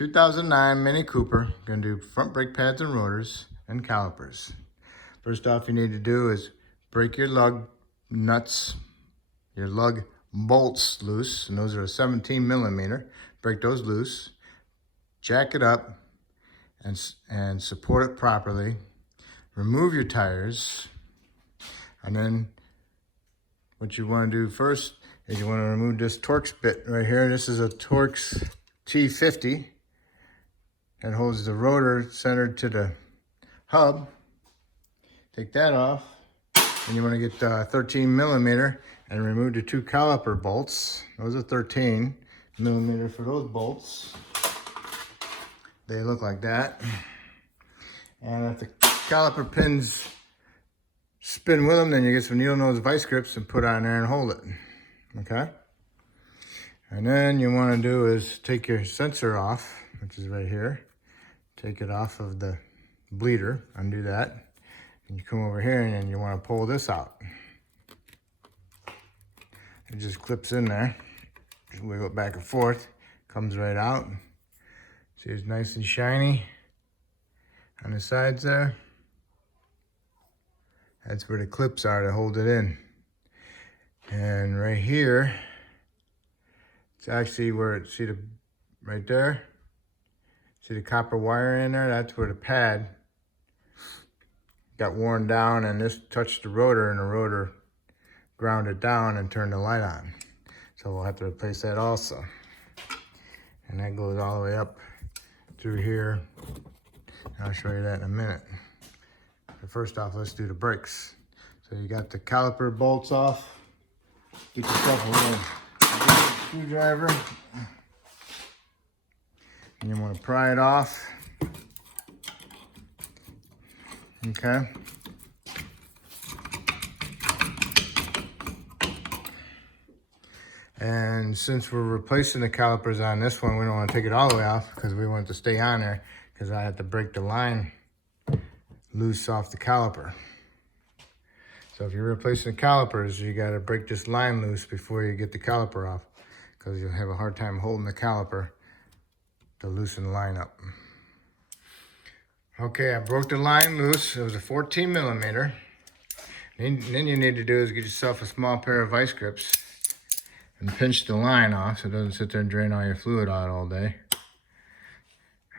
2009 Mini Cooper. Gonna do front brake pads and rotors and calipers. First off, you need to do is break your lug nuts, your lug bolts loose, and those are a 17 millimeter. Break those loose, jack it up, and support it properly. Remove your tires, and then what you want to do first is you want to remove this Torx bit right here. This is a Torx T50. That holds the rotor centered to the hub. Take that off, and you want to get 13 millimeter and remove the two caliper bolts. Those are 13 millimeter for those bolts. They look like that. And if the caliper pins spin with them, then you get some needle nose vice grips and put on there and hold it. Okay? And then you want to do is take your sensor off, which is right here. Take it off of the bleeder, undo that. And you come over here and then you want to pull this out. It just clips in there. Just wiggle it back and forth. Comes right out. See, it's nice and shiny on the sides there. That's where the clips are to hold it in. And right here, it's actually where it, see the, right there? See the copper wire in there? That's where the pad got worn down, and this touched the rotor, and the rotor ground it down and turned the light on. So we'll have to replace that also. And that goes all the way up through here. I'll show you that in a minute. But first off, let's do the brakes. So you got the caliper bolts off. Get yourself a little screwdriver. And you want to pry it off. Okay. And since we're replacing the calipers on this one, we don't want to take it all the way off because we want it to stay on there, because I had to break the line loose off the caliper. So if you're replacing the calipers, you got to break this line loose before you get the caliper off, because you'll have a hard time holding the caliper to loosen the line up. Okay, I broke the line loose. It was a 14 millimeter. Then you need to do is get yourself a small pair of vice grips and pinch the line off so it doesn't sit there and drain all your fluid out all day.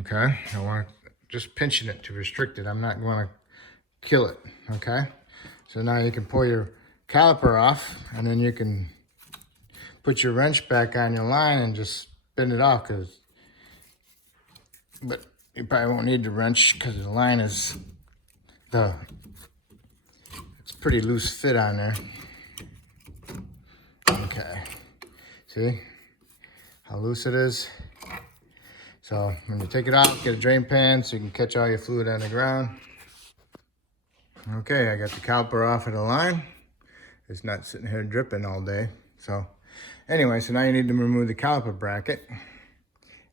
Okay, I want just pinching it to restrict it. I'm not going to kill it, okay? So now you can pull your caliper off, and then you can put your wrench back on your line and just spin it off, but you probably won't need the wrench because the line is it's pretty loose fit on there. Okay, see how loose it is? So when you take it out, get a drain pan so you can catch all your fluid on the ground. Okay, I got the caliper off of the line. It's not sitting here dripping all day. So anyway, so now you need to remove the caliper bracket,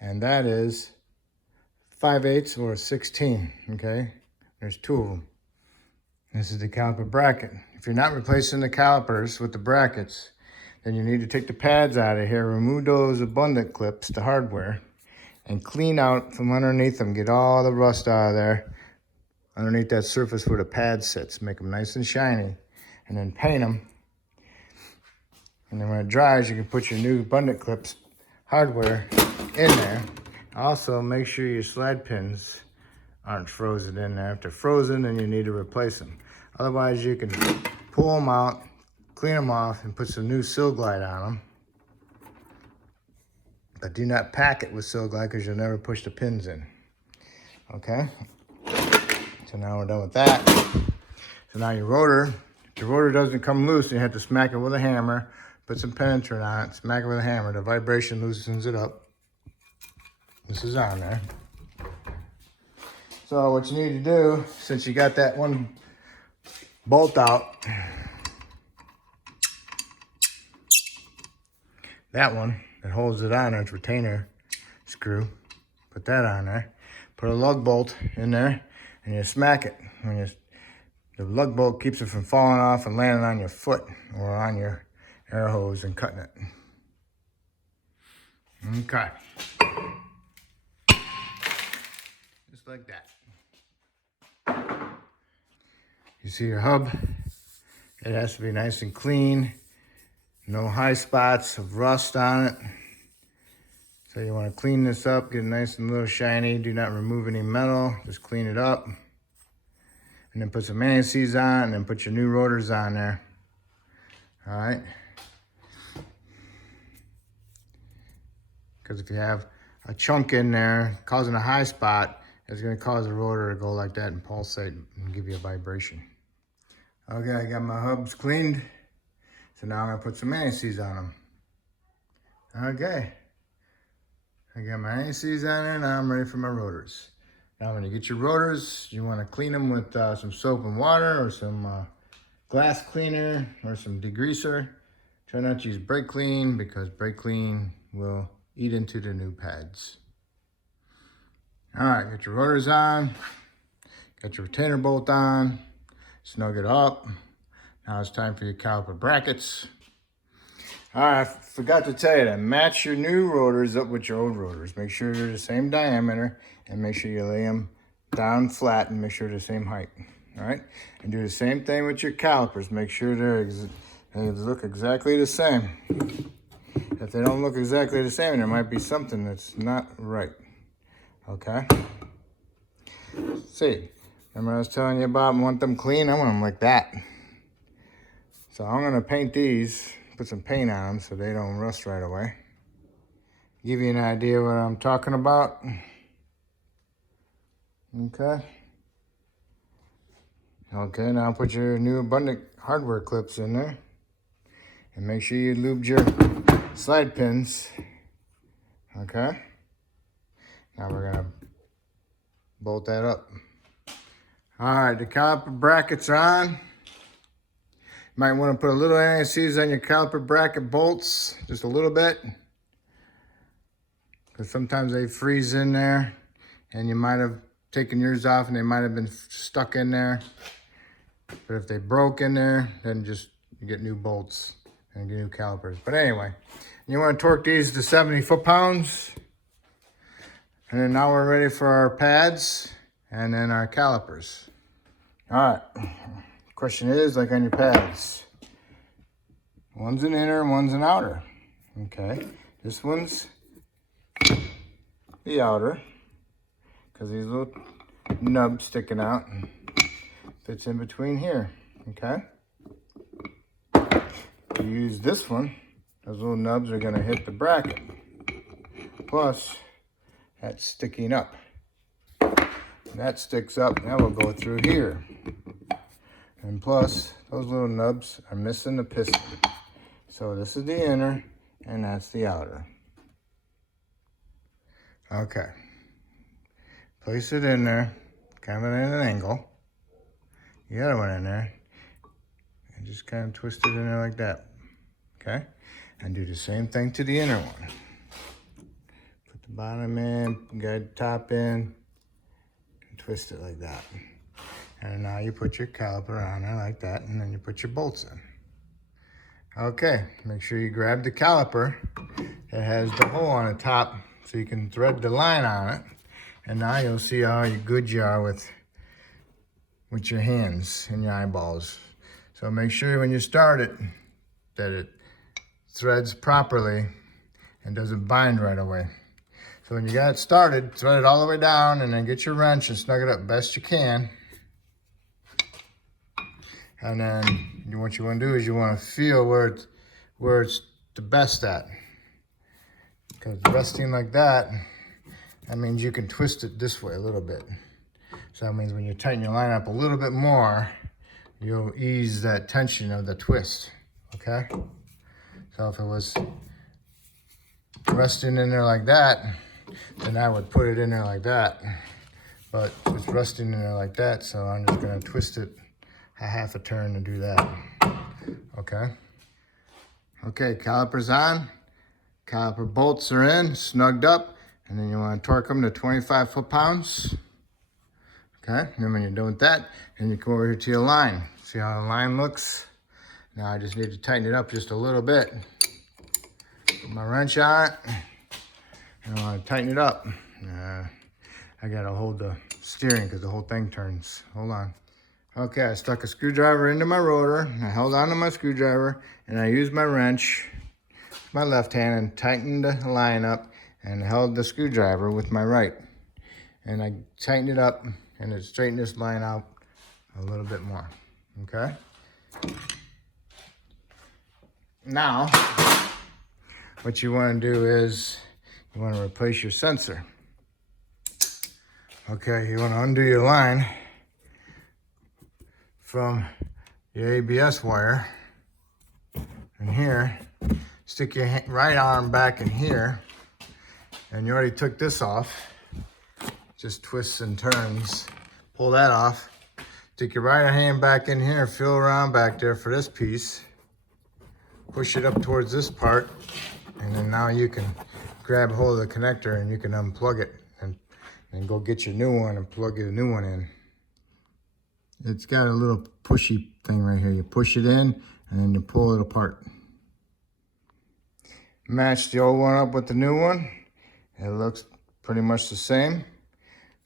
and that is 5/8 or 16, okay? There's two of them. This is the caliper bracket. If you're not replacing the calipers with the brackets, then you need to take the pads out of here, remove those abundant clips, the hardware, and clean out from underneath them. Get all the rust out of there, underneath that surface where the pad sits. Make them nice and shiny, and then paint them. And then when it dries, you can put your new abundant clips hardware in there. Also, make sure your slide pins aren't frozen in there. If they're frozen, then you need to replace them. Otherwise, you can pull them out, clean them off, and put some new Seal Glide on them. But do not pack it with Seal Glide because you'll never push the pins in. Okay? So now we're done with that. So now your rotor, if your rotor doesn't come loose, you have to smack it with a hammer, put some penetrant on it, smack it with a hammer. The vibration loosens it up. This is on there. So what you need to do, since you got that one bolt out, that one that holds it on, its retainer screw, put that on there. Put a lug bolt in there, and you smack it. The lug bolt keeps it from falling off and landing on your foot or on your air hose and cutting it. Okay. just like that. You see your hub? It has to be nice and clean. No high spots of rust on it. So you want to clean this up, get it nice and a little shiny. Do not remove any metal, just clean it up. And then put some anti-seize on, and then put your new rotors on there. All right. Because if you have a chunk in there causing a high spot, it's going to cause the rotor to go like that and pulsate and give you a vibration. Okay, I got my hubs cleaned. So now I'm going to put some anti-seize on them. Okay. I got my anti-seize on there, now I'm ready for my rotors. Now when you get your rotors, you want to clean them with some soap and water or some glass cleaner or some degreaser. Try not to use brake clean because brake clean will eat into the new pads. All right, get your rotors on, got your retainer bolt on, snug it up. Now it's time for your caliper brackets. All right, I forgot to tell you to match your new rotors up with your old rotors. Make sure they're the same diameter and make sure you lay them down flat and make sure they're the same height. All right, and do the same thing with your calipers. Make sure they look exactly the same. If they don't look exactly the same, there might be something that's not right. Okay? See, remember I was telling you about I want them clean? I want them like that. So I'm gonna paint these, put some paint on them so they don't rust right away. Give you an idea what I'm talking about. Okay. Okay, now put your new abundant hardware clips in there. And make sure you lubed your slide pins. Okay. Now we're gonna bolt that up. All right, the caliper brackets are on. You might want to put a little anti-seize on your caliper bracket bolts, just a little bit. Because sometimes they freeze in there and you might have taken yours off and they might have been stuck in there. But if they broke in there, then just you get new bolts and get new calipers. But anyway, you want to torque these to 70 foot-pounds. And then now we're ready for our pads and then our calipers. All right, question is, like on your pads, one's an inner, one's an outer. Okay, this one's the outer because these little nubs sticking out and fits in between here. Okay, if you use this one, those little nubs are going to hit the bracket. Plus, that's sticking up. That sticks up, that will go through here. And plus, those little nubs are missing the piston. So this is the inner, and that's the outer. Okay. Place it in there, kind of at an angle. The other one in there, and just kind of twist it in there like that. Okay? And do the same thing to the inner one. Put the bottom in, guide the top in, and twist it like that. And now you put your caliper on there like that, and then you put your bolts in. Okay, make sure you grab the caliper that has the hole on the top so you can thread the line on it. And now you'll see how good you are with your hands and your eyeballs. So make sure when you start it that it threads properly and doesn't bind right away. So when you got it started, thread it all the way down and then get your wrench and snug it up best you can. And then what you want to do is you want to feel where it's the best at. Because resting like that means you can twist it this way a little bit. So that means when you tighten your line up a little bit more, you'll ease that tension of the twist, okay? So if it was resting in there like that, then I would put it in there like that. But it's resting in there like that, so I'm just gonna twist it a half a turn to do that, okay? Okay, calipers on, caliper bolts are in, snugged up, and then you want to torque them to 25 foot-pounds. Okay, and then when you're done with that, then you come over here to your line. See how the line looks? Now I just need to tighten it up just a little bit. Put my wrench on it, and I want to tighten it up. I gotta hold the steering because the whole thing turns. Hold on. Okay, I stuck a screwdriver into my rotor. I held on to my screwdriver and I used my wrench, my left hand, and tightened the line up and held the screwdriver with my right. And I tightened it up and it straightened this line out a little bit more, okay? Now, what you wanna do is you wanna replace your sensor. Okay, you wanna undo your line from your ABS wire in here, stick your right arm back in here, and you already took this off, just twists and turns, pull that off, stick your right hand back in here, feel around back there for this piece, push it up towards this part, and then now you can grab hold of the connector and you can unplug it and go get your new one and plug your new one in. It's got a little pushy thing right here. You push it in and then you pull it apart. Match the old one up with the new one. It looks pretty much the same.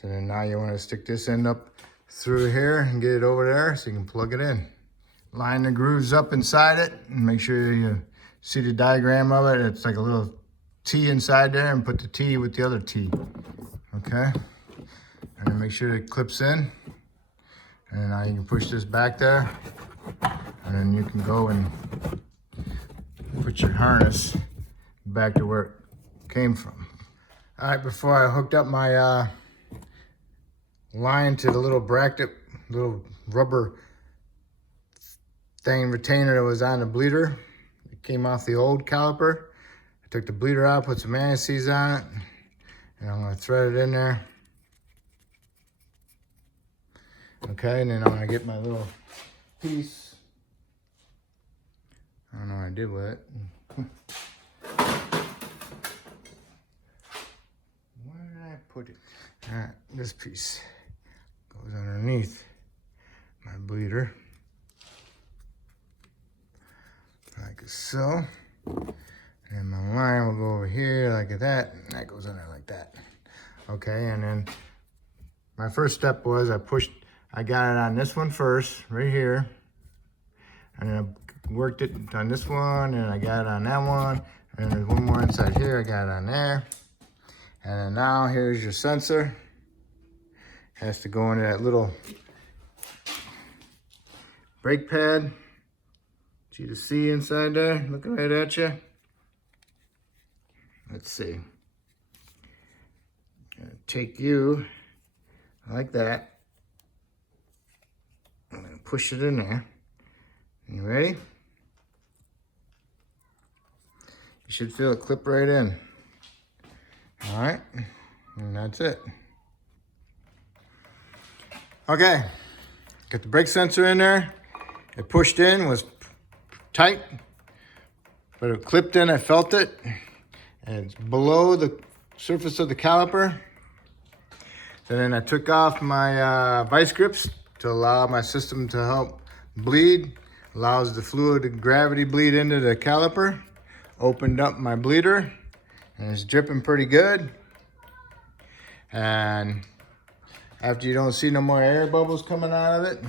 So then now you want to stick this end up through here and get it over there so you can plug it in. Line the grooves up inside it and make sure you see the diagram of it. It's like a little T inside there, and put the T with the other T. Okay? And then make sure it clips in. And now you can push this back there, and then you can go and put your harness back to where it came from. All right, before I hooked up my line to the little bracket, little rubber thing retainer that was on the bleeder, it came off the old caliper. I took the bleeder out, put some anti-seize on it, and I'm gonna thread it in there. Okay, and then I'm gonna get my little piece. I don't know what I did with it. Where did I put it? All right, this piece goes underneath my bleeder, like so. And my line will go over here like that, and that goes under like that. Okay, and then my first step was I got it on this one first, right here. And then I worked it on this one, and I got it on that one. And there's one more inside here, I got it on there. And then now here's your sensor. Has to go into that little brake pad. See the C inside there, looking right at you? Let's see. Gonna take you like that. I'm gonna push it in there. You ready? You should feel it clip right in. All right, and that's it. Okay, got the brake sensor in there. It pushed in, was tight, but it clipped in, I felt it. And it's below the surface of the caliper. And then I took off my vice grips to allow my system to help bleed. Allows the fluid and gravity bleed into the caliper. Opened up my bleeder, and it's dripping pretty good. And after you don't see no more air bubbles coming out of it,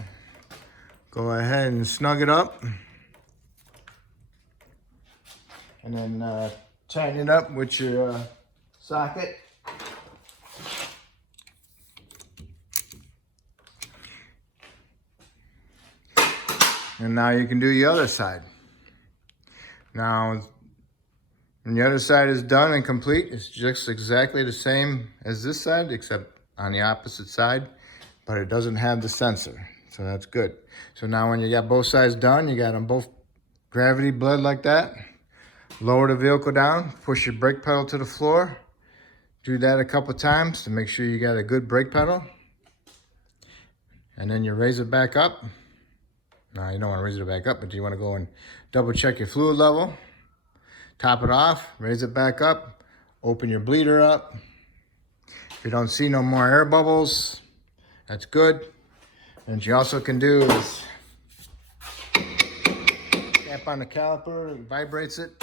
go ahead and snug it up. And then tighten it up with your socket. And now you can do the other side. Now, when the other side is done and complete, it's just exactly the same as this side, except on the opposite side, but it doesn't have the sensor, so that's good. So now when you got both sides done, you got them both gravity bled like that. Lower the vehicle down, push your brake pedal to the floor. Do that a couple times to make sure you got a good brake pedal. And then you raise it back up. Now you don't want to raise it back up, but you want to go and double check your fluid level. Top it off, raise it back up, open your bleeder up. If you don't see no more air bubbles, that's good. And what you also can do is tap on the caliper, it vibrates it.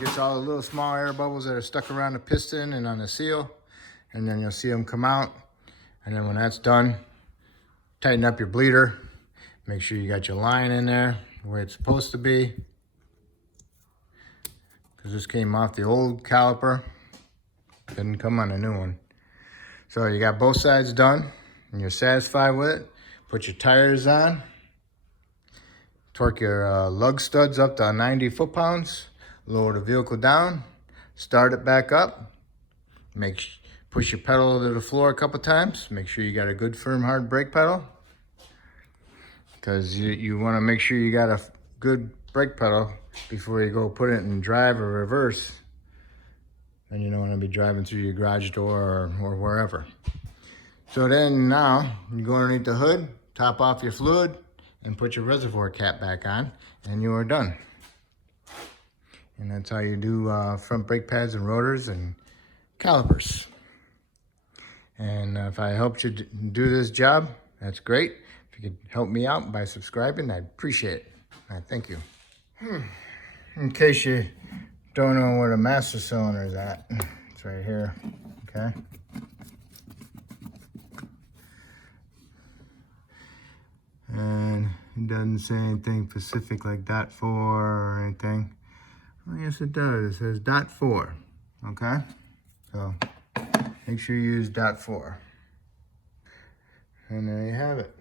Gets all the little small air bubbles that are stuck around the piston and on the seal. and then you'll see them come out. And then when that's done, tighten up your bleeder. Make sure you got your line in there where it's supposed to be, because this came off the old caliper. Didn't come on a new one. So you got both sides done and you're satisfied with it. Put your tires on. Torque your lug studs up to 90 foot-pounds. Lower the vehicle down. Start it back up. Push your pedal to the floor a couple times. Make sure you got a good firm hard brake pedal, because you want to make sure you got a good brake pedal before you go put it in drive or reverse. And you don't want to be driving through your garage door or wherever. So then now you go underneath the hood, top off your fluid, and put your reservoir cap back on, and you are done. And that's how you do front brake pads and rotors and calipers. And if I helped you do this job, that's great. If you could help me out by subscribing, I'd appreciate it. All right, thank you. In case you don't know where the master cylinder is at, it's right here, okay? And it doesn't say anything specific like .4 or anything. Well, yes, it does. It says .4, okay? So make sure you use .4. And there you have it.